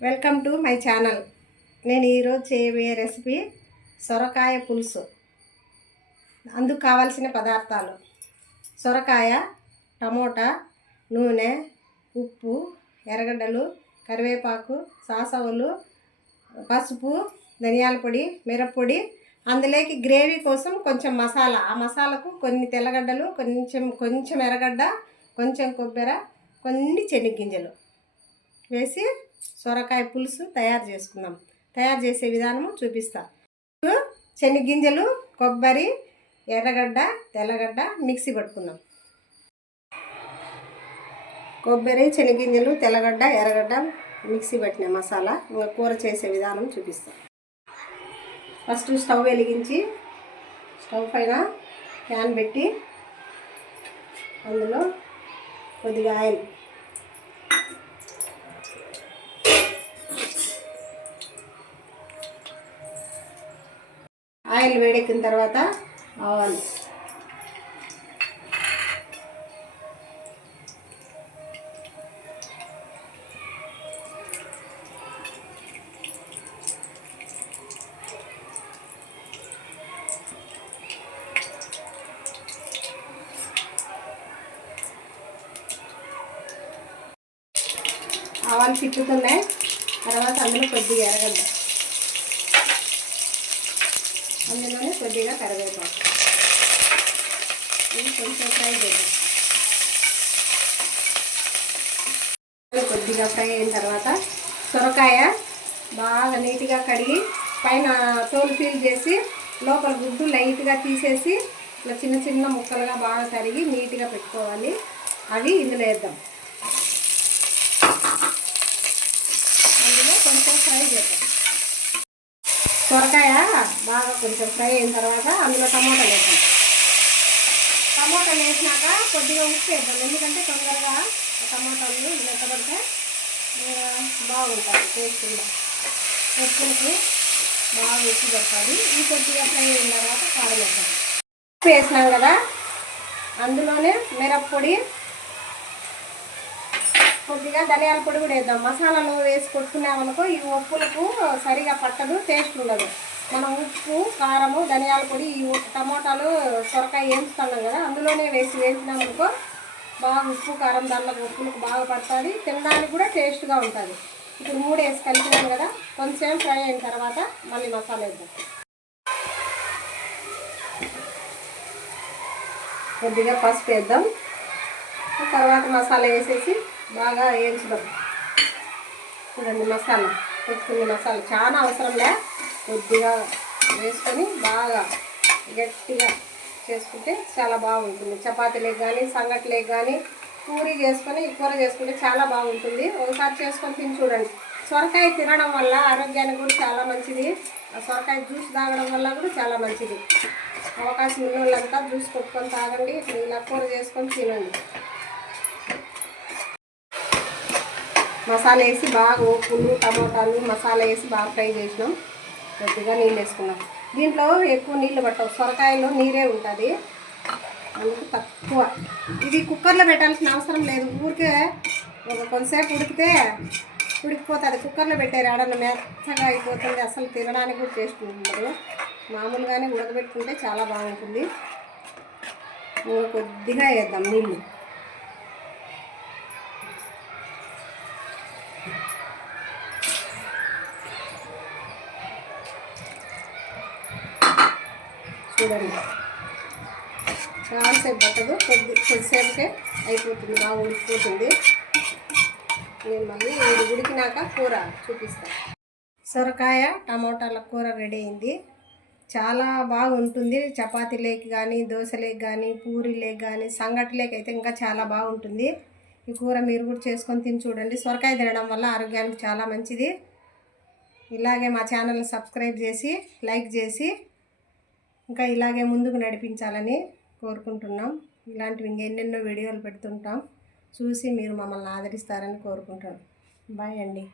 Welcome to my channel నేను ఈరోజు చేయబోయే రెసిపీ సొరకాయ పులుసు. అందుకు కావాల్సిన పదార్థాలు. సొరకాయ టమోటా నూనె ఉప్పు ఎర్రగడ్డలు కరివేపాకు సాసవులు పసుపు ధనియాల పొడి మిరప్పొడి అందులోకి గ్రేవీ కోసం కొంచెం మసాలా. ఆ మసాలకు కొన్ని తెల్లగడ్డలు కొంచెం కొంచెం ఎర్రగడ్డ కొంచెం కొబ్బరి కొన్ని చెనిగ్గింజలు వేసి సొరకాయ పులుసు తయారు చేసుకుందాం. తయారు చేసే విధానము చూపిస్తా. శనగింజలు కొబ్బరి ఎర్రగడ్డ తెల్లగడ్డ మిక్సీ పట్టుకుందాం. కొబ్బరి శనగింజలు తెల్లగడ్డ ఎర్రగడ్డ మిక్సీ పట్టిన మసాలా ఇంకా కూర చేసే విధానం చూపిస్తాం. ఫస్ట్ స్టవ్ వెలిగించి స్టవ్ పైన ప్యాన్ పెట్టి అందులో కొద్దిగా ఆయిల్ ఆయిల్ వేడెక్కిన తర్వాత ఆవాలు ఆవాలు తిప్పుతున్నాయి తర్వాత అందులో కొద్దిగా ఎరగద్ద అందులోనే కొద్దిగా కరివేపాకు. ఇది కొంచెం ఫ్రై చేద్దాం. కొద్దిగా ఫ్రై అయిన తర్వాత సొరకాయ బాగా నీట్గా కడిగి పైన తోలు ఫీల్ చేసి లోపల గుడ్డు లైట్గా తీసేసి ఇట్లా చిన్న చిన్న ముక్కలుగా బాగా కరిగి నీట్గా పెట్టుకోవాలి. అవి ఇందులో వేద్దాం. అందులో కొంచెం ఫ్రై చేద్దాం. సొరకాయ బాగా కొంచెం ఫ్రై అయిన తర్వాత అందులో టమోటాలు వేద్దాం. టమాటాలు వేసినాక కొద్దిగా ఉప్పు వేద్దాం. ఎందుకంటే తొందరగా టమోటాలు టమాటాలు మెత్తబడితే బాగుంటుంది టేస్ట్ కూడా. ఉప్పులకు బాగా ఉప్పు పెట్టాలి. ఈ కొద్దిగా ఫ్రై అయిన తర్వాత కారం వేద్దాం. ఉప్పు వేసినాం కదా అందులోనే మిరప్పొడి కొద్దిగా ధనియాల పొడి కూడా వేద్దాం. మసాలాలు వేసి కొట్టుకున్నామనుకో ఈ ఉప్పులకు సరిగా పట్టదు టేస్ట్ ఉండదు. మనం ఉప్పు కారము ధనియాల పొడి ఈ టమోటాలు సొరకాయ వేయించుకున్నాం కదా అందులోనే వేసి వేయించినామనుకో బాగా ఉప్పు కారం దానిలో ఉప్పులకు బాగా పడుతుంది. తినడానికి కూడా టేస్ట్గా ఉంటుంది. ఇప్పుడు మూడు వేసి కలిపినాం కదా కొంచెం ఫ్రై అయిన తర్వాత మళ్ళీ మసాలా వేద్దాం. కొద్దిగా పసుపు వేద్దాం. తర్వాత మసాలా వేసేసి బాగా వేయించడం చూడండి మసాలా పెట్టుకునే మసాలా. చాలా అవసరంలే కొద్దిగా వేసుకొని బాగా గట్టిగా చేసుకుంటే చాలా బాగుంటుంది. చపాతీలకు కానీ సంగట్లేకి కానీ పూరి చేసుకొని కూర చేసుకుంటే చాలా బాగుంటుంది. ఒకసారి చేసుకొని తిని చూడండి. సొరకాయ తినడం వల్ల ఆరోగ్యానికి కూడా చాలా మంచిది. ఆ సొరకాయ జ్యూస్ తాగడం వల్ల కూడా చాలా మంచిది. అవకాశం ఉన్న వాళ్ళంతా జ్యూస్ కొట్టుకొని తాగండి. ఇలా కూర చేసుకొని తినండి. మసాలా వేసి బాగా ఉప్పులు టమోటాలు మసాలా వేసి బాగా ఫ్రై చేసినాం. కొద్దిగా నీళ్ళు వేసుకున్నాం. దీంట్లో ఎక్కువ నీళ్ళు పట్టవు. సొరకాయలో నీరే ఉంటుంది. అందుకు తక్కువ. ఇది కుక్కర్లో పెట్టాల్సిన అవసరం లేదు. ఊరికే ఒక కొంతసేపు ఉడికితే ఉడికిపోతుంది. కుక్కర్లో పెట్టారు ఆడన్న మెత్తగా అయిపోతుంది. అసలు తినడానికి కూడా టేస్ట్ ఉండదు. మామూలుగానే ఉడకబెట్టుకుంటే చాలా బాగుంటుంది. కొద్దిగా వేద్దాం నీళ్ళు. చూడండి. చాలాసేపు పట్టదు. కొద్ది కొద్దిసేపుకే అయిపోతుంది. బాగా ఉడికిపోతుంది. నేను మళ్ళీ ఇది ఉడికినాక కూర చూపిస్తాను. సొరకాయ టమోటాల కూర రెడీ అయింది. చాలా బాగుంటుంది. చపాతీలేకి కానీ దోశలేకి కానీ పూరీలేకి కానీ సంగటిలేకి అయితే ఇంకా చాలా బాగుంటుంది. ఈ కూర మీరు కూడా చేసుకొని తిని చూడండి. సొరకాయ తినడం వల్ల ఆరోగ్యానికి చాలా మంచిది. ఇలాగే మా ఛానల్ని సబ్స్క్రైబ్ చేసి లైక్ చేసి ఇంకా ఇలాగే ముందుకు నడిపించాలని కోరుకుంటున్నాం. ఇలాంటివి ఇంకెన్నెన్నో వీడియోలు పెడుతుంటాం. చూసి మీరు మమ్మల్ని ఆదరిస్తారని కోరుకుంటాం బాయ్ అండి.